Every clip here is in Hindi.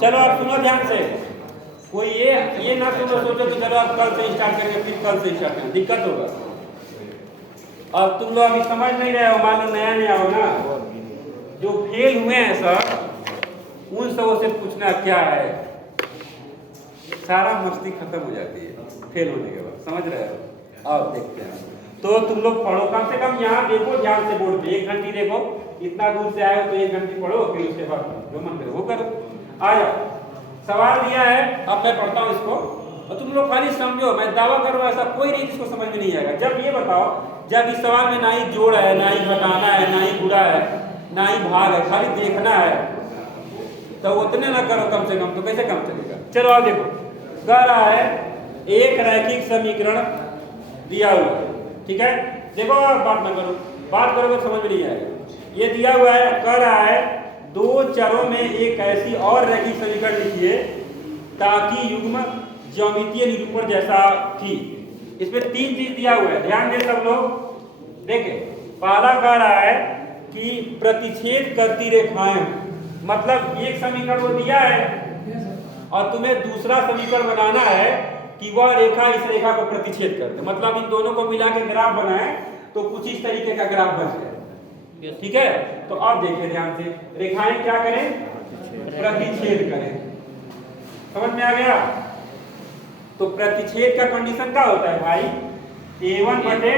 चलो आप सुनो ध्यान से, कोई ये ना सुनो सोचो कि चलो आप कल से स्टार्ट करेंगे, फिर कल से स्टार्ट करेंगे, दिक्कत होगा। अब तुम लोग अभी समझ नहीं रहे हो, मान लो नया नया हो ना, जो फेल हुए हैं सब उन सबों से पूछना क्या है, सारा मस्ती खत्म हो जाती है फेल होने के बाद, समझ रहे हो। अब देखते हैं, तो तुम लोग पढ़ो, कम से कम यहाँ देखो ध्यान से बोर्ड पे, 1 घंटी देखो, इतना दूर से आए हो तो 1 घंटी पढ़ो, फिर उसके बाद जो मन करे वो करो। आ जाओ, सवाल दिया है, अब मैं पढ़ता हूँ इसको और तुम लोग खाली समझो, मैं दावा करूँ ऐसा कोई नहीं जिसको समझ में नहीं आएगा। जब ये बताओ, जब इस सवाल में ना ही जोड़ है, ना ही घटाना है, ना ही गुणा है, ना ही भाग है, खाली देखना है, तो उतने ना करो कम से कम, तो कैसे काम चलेगा। चलो आप देखो, कह रहा है एक रैखिक समीकरण दिया हुआ है, ठीक है। देखो बात ना करो, बात करोगे तो समझ में नहीं आएगा। ये दिया हुआ है, कह रहा है 2 चरों में एक ऐसी और रैखिक समीकरण लिखिए ताकि युग्म ज्यामितीय निरूपण जैसा थी। इसमें 3 चीज दिया हुआ है, ध्यान दे सब लोग। देखे, पहला कह रहा है कि प्रतिच्छेद करती रेखाएं, मतलब एक समीकरण वो दिया है और तुम्हें दूसरा समीकरण बनाना है कि वह रेखा इस रेखा को प्रतिच्छेद करते, मतलब इन दोनों को मिला के ग्राफ बनाए तो कुछ इस तरीके का ग्राफ बन जाए, ठीक है। तो अब देखिए ध्यान से, रेखाएं क्या करें, प्रतिच्छेद करें, समझ में आ गया। तो प्रतिच्छेद का कंडीशन क्या होता है भाई, A1 बटे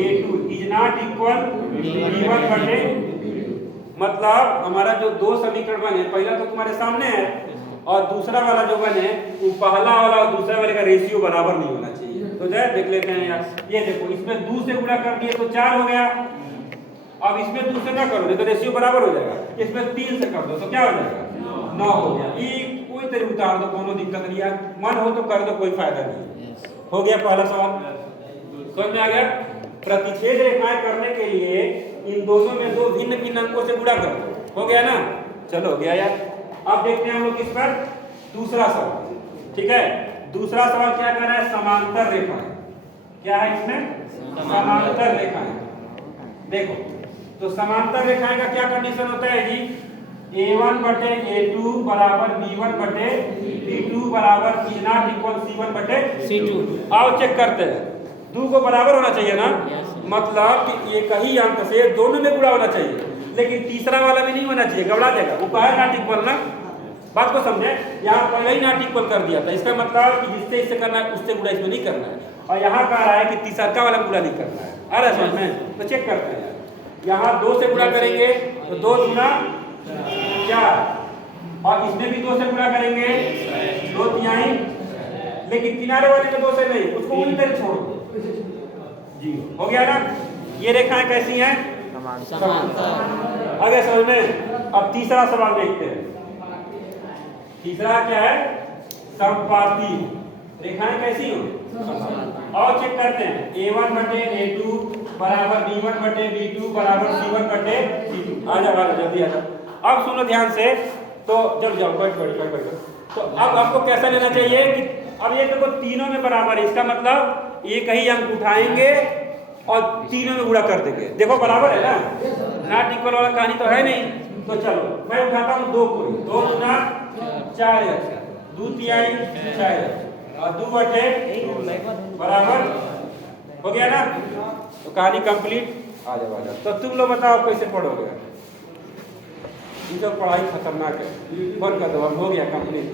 A2 is not equal B1 बटे, मतलब हमारा जो 2 समीकरण बने, पहला तो तुम्हारे सामने है और दूसरा वाला जो बने वो पहला वाला और दूसरा वाले का रेशियो बराबर नहीं होना चाहिए। तो जरा देख लेते हैं यार, ये देखो, इसमें 2 से गुणा कर दिए तो 4 हो गया, अब इसमें 2 से ना करो नहीं तो रेशियो बराबर हो जाएगा, इसमें 3 से कर दो तो क्या हो जाएगा, 9 हो गया। ये कोई तरह उतार दो, कोनो दिक्कत नहीं है, मन हो तो कर दो, कोई फायदा नहीं। हो गया पहला सवाल, समझ में आ गया। प्रतिच्छेद रेखाएं करने के लिए इन दोनों में 2 भिन्न भिन्न अंकों से गुणा कर दो, हो गया ना। चलो हो गया यार। अब देखते हैं हम लोग इस पर दूसरा सवाल, ठीक है। दूसरा सवाल क्या कर रहा है, समांतर रेखाएं, क्या है इसमें, समांतर रेखाएं। देखो, तो समांतर रेखाएं का क्या कंडीशन होता है जी, A1 बटे A2 बराबर B1 बटे B2 बराबर C1 बटे C2। आओ चेक करते हैं, 2 को बराबर होना चाहिए ना, मतलब कि एक ही अंक से दोनों में गुणा होना चाहिए, लेकिन तीसरा वाला भी नहीं होना चाहिए, गबड़ा देगा, वो कहा नॉट इक्वल ना। बात को समझे, यहाँ पहले ही नॉट इक्वल कर दिया था, इसका मतलब कि जिससे इससे करना है उससे गुणा इसमें नहीं करना है, और यहाँ कह रहा है कि तीसरा वाला गुणा नहीं करना है। आ रहा है समझ में, तो चेक करते हैं। यहाँ 2 से गुणा करेंगे तो 2 गुना 4, और इसमें भी 2 से गुणा करेंगे 2 तिहाई, लेकिन किनारे वाले में 2 से नहीं, उसको उन्हीं तरह छोड़ दो जी, हो गया ना। ये रेखाएं कैसी हैं, समांतर। आगे समझ में। अब तीसरा सवाल देखते हैं, तीसरा क्या है, समपाती रेखाएं कैसी हो, और चेक करते हैं, A1 बटे A2 बराबर B1 बटे B2 बराबर C1 बटे C2। आ जाओ जल्दी आ जाओ। अब सुनो ध्यान से, तो जब जाओ बैठ। तो अब आपको कैसा लेना चाहिए कि अब ये देखो तीनों में बराबर है, इसका मतलब एक ही अंक उठाएंगे और तीनों में गुणा कर देंगे। देखो बराबर है ना, नॉट इक्वल वाला कहानी तो है नहीं। तो चलो मैं उठाता हूँ 2 को, 2 गुना 4 2 तिहाई 4 और 2 बटे बराबर, हो गया ना। तो कहानी कंप्लीट। आ जाओ। तो तुम लोग बताओ कैसे पढ़ोगे, ये तो पढ़ाई खतरनाक है, बंद कर दो, हो गया कंप्लीट।